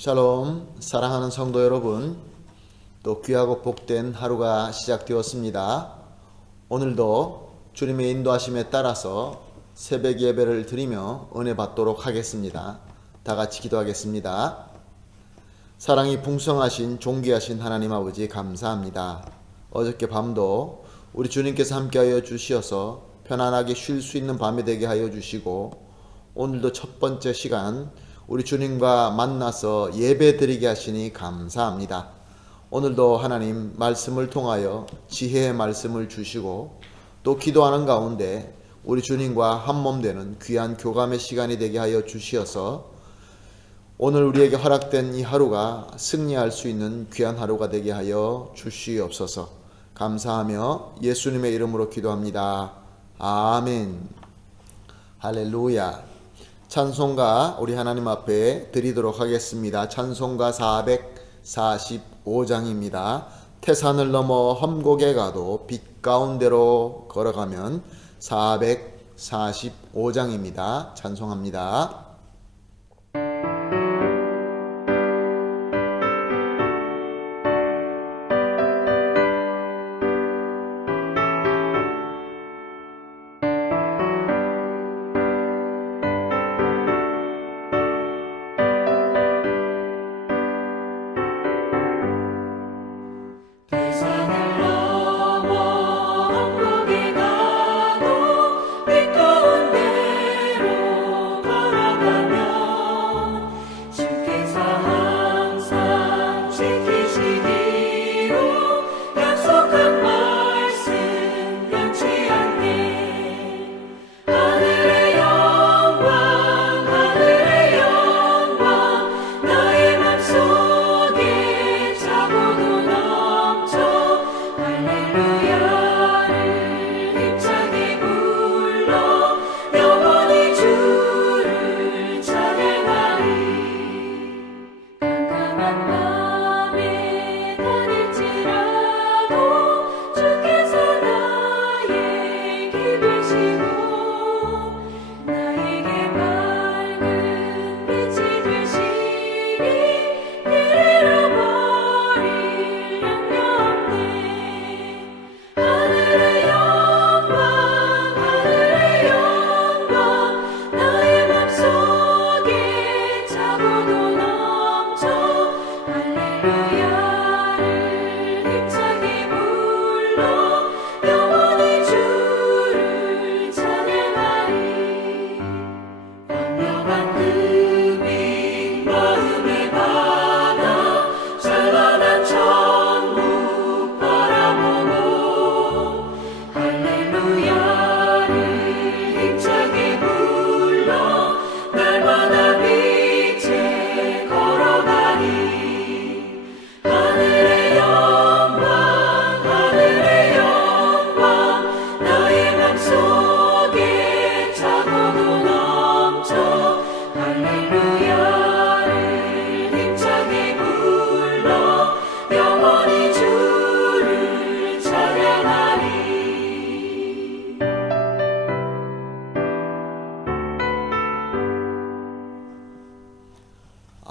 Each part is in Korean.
샬롬, 사랑하는 성도 여러분, 또 귀하고 복된 하루가 시작되었습니다. 오늘도 주님의 인도하심에 따라서 새벽 예배를 드리며 은혜 받도록 하겠습니다. 다 같이 기도하겠습니다. 사랑이 풍성하신 존귀하신 하나님 아버지 감사합니다. 어저께 밤도 우리 주님께서 함께하여 주시어서 편안하게 쉴 수 있는 밤이 되게 하여 주시고, 오늘도 첫 번째 시간 우리 주님과 만나서 예배 드리게 하시니 감사합니다. 오늘도 하나님 말씀을 통하여 지혜의 말씀을 주시고, 또 기도하는 가운데 우리 주님과 한몸 되는 귀한 교감의 시간이 되게 하여 주시어서 오늘 우리에게 허락된 이 하루가 승리할 수 있는 귀한 하루가 되게 하여 주시옵소서. 감사하며 예수님의 이름으로 기도합니다. 아멘. 할렐루야. 찬송가 우리 하나님 앞에 드리도록 하겠습니다. 찬송가 445장입니다. 태산을 넘어 험곡에 가도 빛 가운데로 걸어가면 445장입니다. 찬송합니다.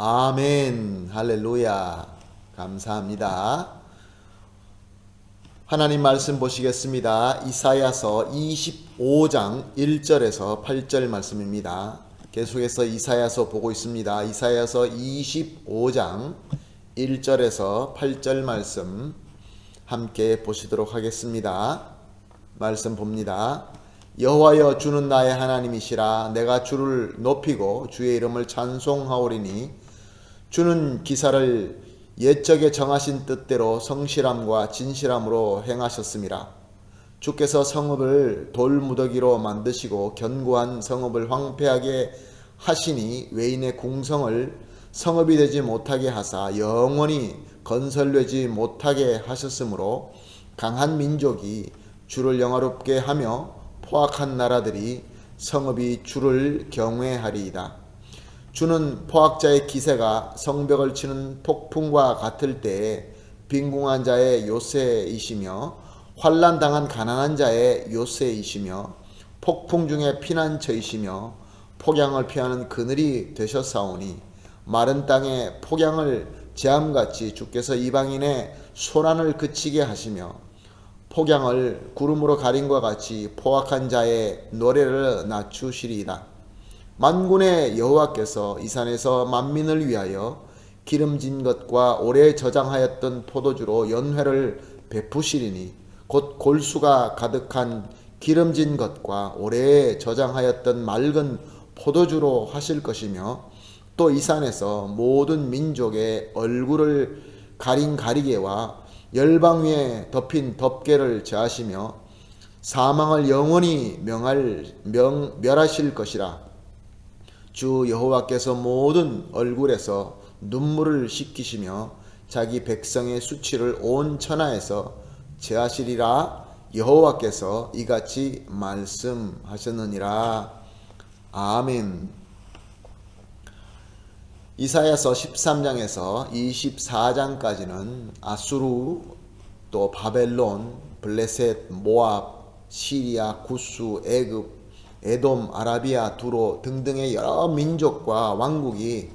아멘. 할렐루야. 감사합니다. 하나님 말씀 보시겠습니다. 이사야서 25장 1절에서 8절 말씀입니다. 계속해서 이사야서 보고 있습니다. 이사야서 25장 1절에서 8절 말씀 함께 보시도록 하겠습니다. 말씀 봅니다. 여호와여, 주는 나의 하나님이시라. 내가 주를 높이고 주의 이름을 찬송하오리니 주는 기사를 옛적에 정하신 뜻대로 성실함과 진실함으로 행하셨음이라. 주께서 성읍을 돌무더기로 만드시고 견고한 성읍을 황폐하게 하시니 외인의 궁성을 성읍이 되지 못하게 하사 영원히 건설되지 못하게 하셨으므로 강한 민족이 주를 영화롭게 하며 포악한 나라들이 성읍이 주를 경외하리이다. 주는 포악자의 기세가 성벽을 치는 폭풍과 같을 때에 빈궁한 자의 요새이시며 환난당한 가난한 자의 요새이시며 폭풍 중에 피난처이시며 폭양을 피하는 그늘이 되셨사오니 마른 땅에 폭양을 재함같이 주께서 이방인의 소란을 그치게 하시며 폭양을 구름으로 가린 것 같이 포악한 자의 노래를 낮추시리이다. 만군의 여호와께서 이 산에서 만민을 위하여 기름진 것과 오래 저장하였던 포도주로 연회를 베푸시리니 곧 골수가 가득한 기름진 것과 오래 저장하였던 맑은 포도주로 하실 것이며 또 이 산에서 모든 민족의 얼굴을 가린 가리개와 열방 위에 덮인 덮개를 제하시며 사망을 영원히 멸하실 것이라. 주 여호와께서 모든 얼굴에서 눈물을 씻기시며 자기 백성의 수치를 온 천하에서 제하시리라. 여호와께서 이같이 말씀하셨느니라. 아멘. 이사야서 13장에서 24장까지는 아수르, 또 바벨론, 블레셋, 모압, 시리아, 구스, 애굽, 에돔, 아라비아, 두로 등등의 여러 민족과 왕국이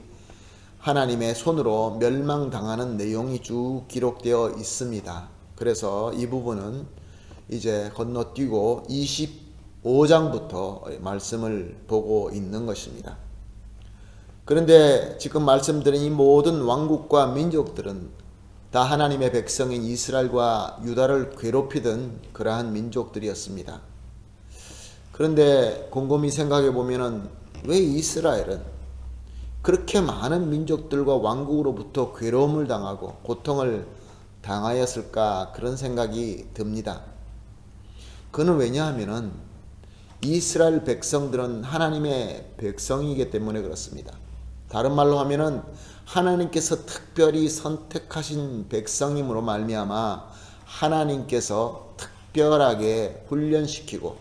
하나님의 손으로 멸망당하는 내용이 쭉 기록되어 있습니다. 그래서 이 부분은 이제 건너뛰고 25장부터 말씀을 보고 있는 것입니다. 그런데 지금 말씀드린 이 모든 왕국과 민족들은 다 하나님의 백성인 이스라엘과 유다를 괴롭히던 그러한 민족들이었습니다. 그런데 곰곰이 생각해 보면은 왜 이스라엘은 그렇게 많은 민족들과 왕국으로부터 괴로움을 당하고 고통을 당하였을까, 그런 생각이 듭니다. 그는 왜냐하면은 이스라엘 백성들은 하나님의 백성이기 때문에 그렇습니다. 다른 말로 하면은 하나님께서 특별히 선택하신 백성임으로 말미암아 하나님께서 특별하게 훈련시키고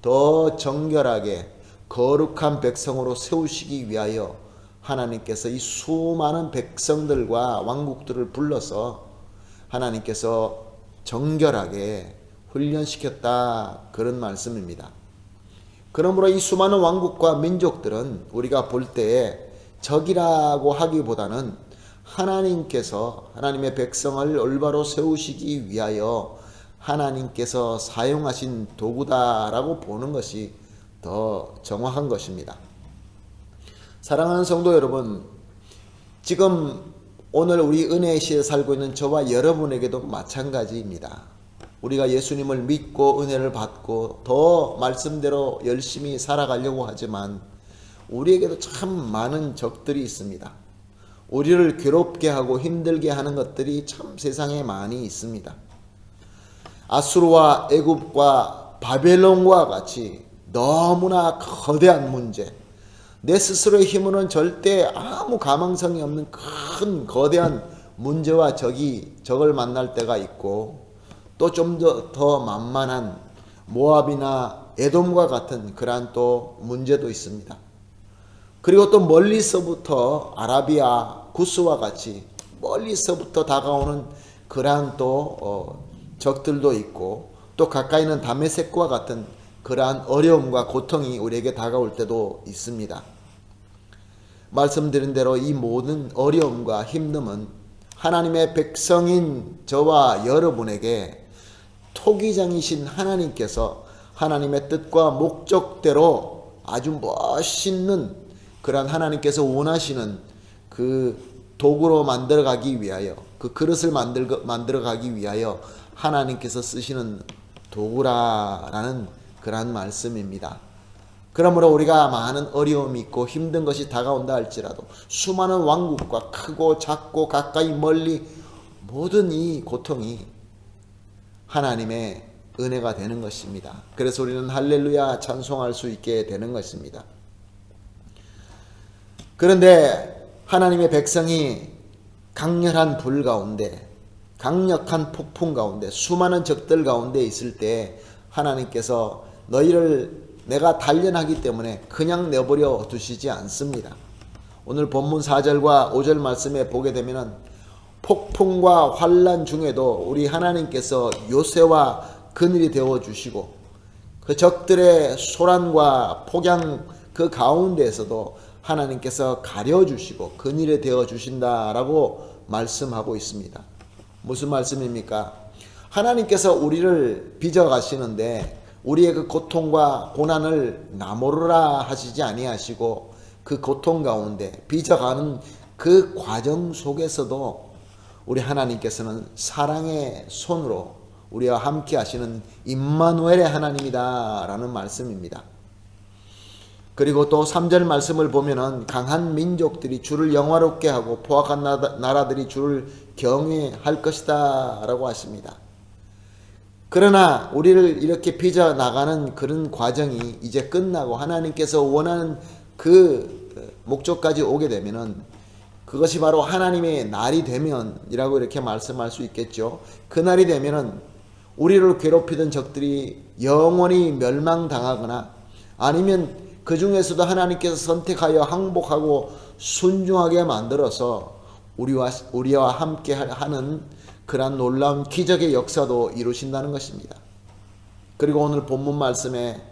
더 정결하게 거룩한 백성으로 세우시기 위하여 하나님께서 이 수많은 백성들과 왕국들을 불러서 하나님께서 정결하게 훈련시켰다, 그런 말씀입니다. 그러므로 이 수많은 왕국과 민족들은 우리가 볼 때에 적이라고 하기보다는 하나님께서 하나님의 백성을 올바로 세우시기 위하여 하나님께서 사용하신 도구다라고 보는 것이 더 정확한 것입니다. 사랑하는 성도 여러분, 지금 오늘 우리 은혜의 시대에 살고 있는 저와 여러분에게도 마찬가지입니다. 우리가 예수님을 믿고 은혜를 받고 더 말씀대로 열심히 살아가려고 하지만 우리에게도 참 많은 적들이 있습니다. 우리를 괴롭게 하고 힘들게 하는 것들이 참 세상에 많이 있습니다. 아수르와 애굽과 바벨론과 같이 너무나 거대한 문제, 내 스스로의 힘으로는 절대 아무 가망성이 없는 큰 거대한 문제와 적을 만날 때가 있고, 또 좀 더 만만한 모압이나 에돔과 같은 그러한 또 문제도 있습니다. 그리고 또 멀리서부터 아라비아, 구스와 같이 멀리서부터 다가오는 그러한 또 적들도 있고, 또 가까이는 다메섹과 같은 그러한 어려움과 고통이 우리에게 다가올 때도 있습니다. 말씀드린 대로 이 모든 어려움과 힘듦은 하나님의 백성인 저와 여러분에게 토기장이신 하나님께서 하나님의 뜻과 목적대로 아주 멋있는 그러한 하나님께서 원하시는 그 도구로 만들어가기 위하여, 그 그릇을 만들어가기 위하여 하나님께서 쓰시는 도구라는 그러한 말씀입니다. 그러므로 우리가 많은 어려움이 있고 힘든 것이 다가온다 할지라도 수많은 왕국과 크고 작고 가까이 멀리 모든 이 고통이 하나님의 은혜가 되는 것입니다. 그래서 우리는 할렐루야 찬송할 수 있게 되는 것입니다. 그런데 하나님의 백성이 강렬한 불 가운데, 강력한 폭풍 가운데, 수많은 적들 가운데 있을 때 하나님께서 너희를 내가 단련하기 때문에 그냥 내버려 두시지 않습니다. 오늘 본문 4절과 5절 말씀에 보게 되면 폭풍과 환난 중에도 우리 하나님께서 요새와 그늘이 되어주시고 그 적들의 소란과 폭양 그 가운데에서도 하나님께서 가려주시고 근일에 되어주신다라고 말씀하고 있습니다. 무슨 말씀입니까? 하나님께서 우리를 빚어가시는데 우리의 그 고통과 고난을 나무르라 하시지 아니하시고 그 고통 가운데 빚어가는 그 과정 속에서도 우리 하나님께서는 사랑의 손으로 우리와 함께 하시는 임마누엘의 하나님이다 라는 말씀입니다. 그리고 또 3절 말씀을 보면은 강한 민족들이 주를 영화롭게 하고 포악한 나라들이 주를 경외할 것이다 라고 하십니다. 그러나 우리를 이렇게 빚어나가는 그런 과정이 이제 끝나고 하나님께서 원하는 그 목적까지 오게 되면은 그것이 바로 하나님의 날이 되면이라고 이렇게 말씀할 수 있겠죠. 그 날이 되면은 우리를 괴롭히던 적들이 영원히 멸망당하거나 아니면 그 중에서도 하나님께서 선택하여 항복하고 순종하게 만들어서 우리와 함께 하는 그러한 놀라운 기적의 역사도 이루신다는 것입니다. 그리고 오늘 본문 말씀에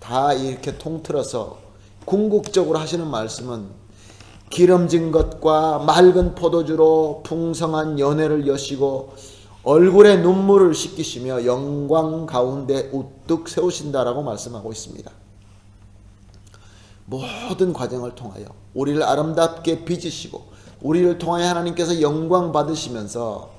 다 이렇게 통틀어서 궁극적으로 하시는 말씀은 기름진 것과 맑은 포도주로 풍성한 연회를 여시고 얼굴에 눈물을 씻기시며 영광 가운데 우뚝 세우신다라고 말씀하고 있습니다. 모든 과정을 통하여 우리를 아름답게 빚으시고 우리를 통하여 하나님께서 영광 받으시면서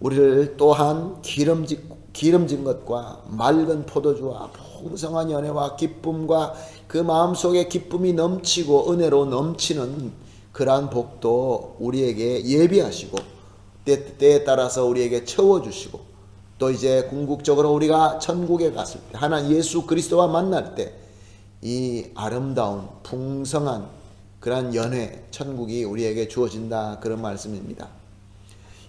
우리를 또한 기름진 것과 맑은 포도주와 풍성한 연회와 기쁨과 그 마음속에 기쁨이 넘치고 은혜로 넘치는 그러한 복도 우리에게 예비하시고 때에 따라서 우리에게 채워주시고 또 이제 궁극적으로 우리가 천국에 갔을 때 하나님 예수 그리스도와 만날 때 이 아름다운 풍성한 그러한 연회 천국이 우리에게 주어진다 그런 말씀입니다.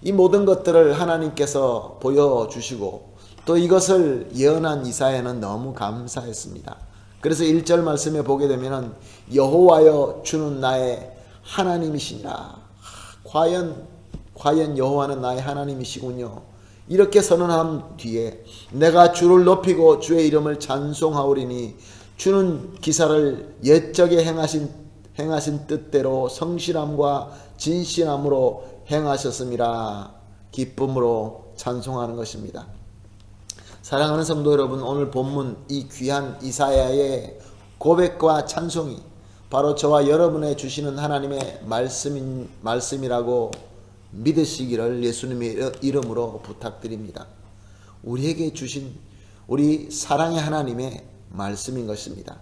이 모든 것들을 하나님께서 보여주시고 또 이것을 예언한 이사야는 너무 감사했습니다. 그래서 1절 말씀에 보게 되면 여호와여 주는 나의 하나님이시니라. 과연 여호와는 나의 하나님이시군요. 이렇게 선언한 뒤에 내가 주를 높이고 주의 이름을 찬송하오리니 주는 기사를 옛적에 행하신 뜻대로 성실함과 진실함으로 행하셨음이라. 기쁨으로 찬송하는 것입니다. 사랑하는 성도 여러분, 오늘 본문 이 귀한 이사야의 고백과 찬송이 바로 저와 여러분의 주시는 하나님의 말씀이라고 믿으시기를 예수님의 이름으로 부탁드립니다. 우리에게 주신 우리 사랑의 하나님의 말씀인 것입니다.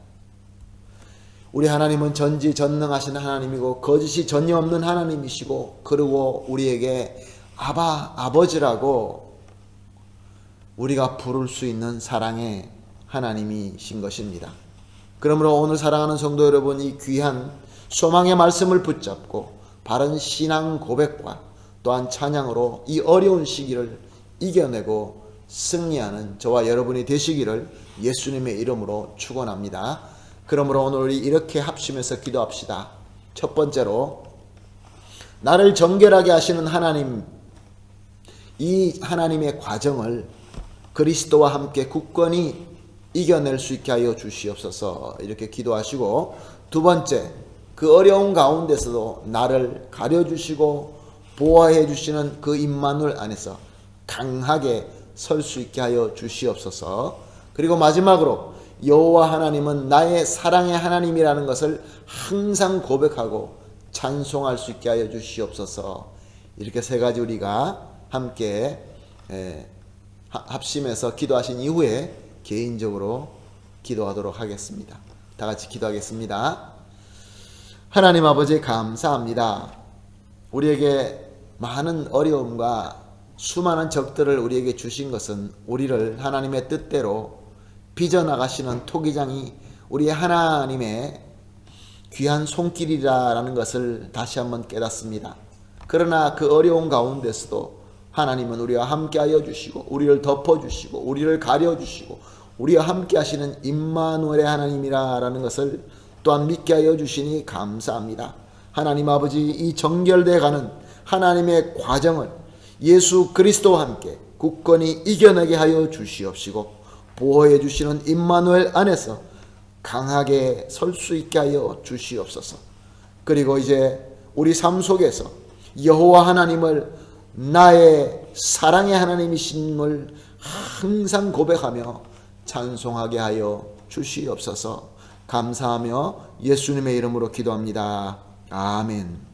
우리 하나님은 전지전능하신 하나님이고 거짓이 전혀 없는 하나님이시고 그리고 우리에게 아버지라고 우리가 부를 수 있는 사랑의 하나님이신 것입니다. 그러므로 오늘 사랑하는 성도 여러분, 이 귀한 소망의 말씀을 붙잡고 바른 신앙 고백과 또한 찬양으로 이 어려운 시기를 이겨내고 승리하는 저와 여러분이 되시기를 예수님의 이름으로 축원합니다. 그러므로 오늘 우리 이렇게 합심해서 기도합시다. 첫 번째로 나를 정결하게 하시는 하나님, 이 하나님의 과정을 그리스도와 함께 굳건히 이겨낼 수 있게 하여 주시옵소서 이렇게 기도하시고, 두 번째 그 어려운 가운데서도 나를 가려주시고 보호해 주시는 그 임마누엘 안에서 강하게 설 수 있게 하여 주시옵소서. 그리고 마지막으로 여호와 하나님은 나의 사랑의 하나님이라는 것을 항상 고백하고 찬송할 수 있게 하여 주시옵소서. 이렇게 세 가지 우리가 함께 합심해서 기도하신 이후에 개인적으로 기도하도록 하겠습니다. 다 같이 기도하겠습니다. 하나님 아버지 감사합니다. 우리에게 많은 어려움과 수많은 적들을 우리에게 주신 것은 우리를 하나님의 뜻대로 빚어나가시는 토기장이 우리의 하나님의 귀한 손길이라는 것을 다시 한번 깨닫습니다. 그러나 그 어려운 가운데서도 하나님은 우리와 함께 하여 주시고 우리를 덮어주시고 우리를 가려주시고 우리와 함께 하시는 임마누엘의 하나님이라는 것을 또한 믿게 하여 주시니 감사합니다. 하나님 아버지, 이 정결되어 가는 하나님의 과정을 예수 그리스도와 함께 굳건히 이겨내게 하여 주시옵시고 보호해 주시는 임마누엘 안에서 강하게 설 수 있게 하여 주시옵소서. 그리고 이제 우리 삶 속에서 여호와 하나님을 나의 사랑의 하나님이심을 항상 고백하며 찬송하게 하여 주시옵소서. 감사하며 예수님의 이름으로 기도합니다. 아멘.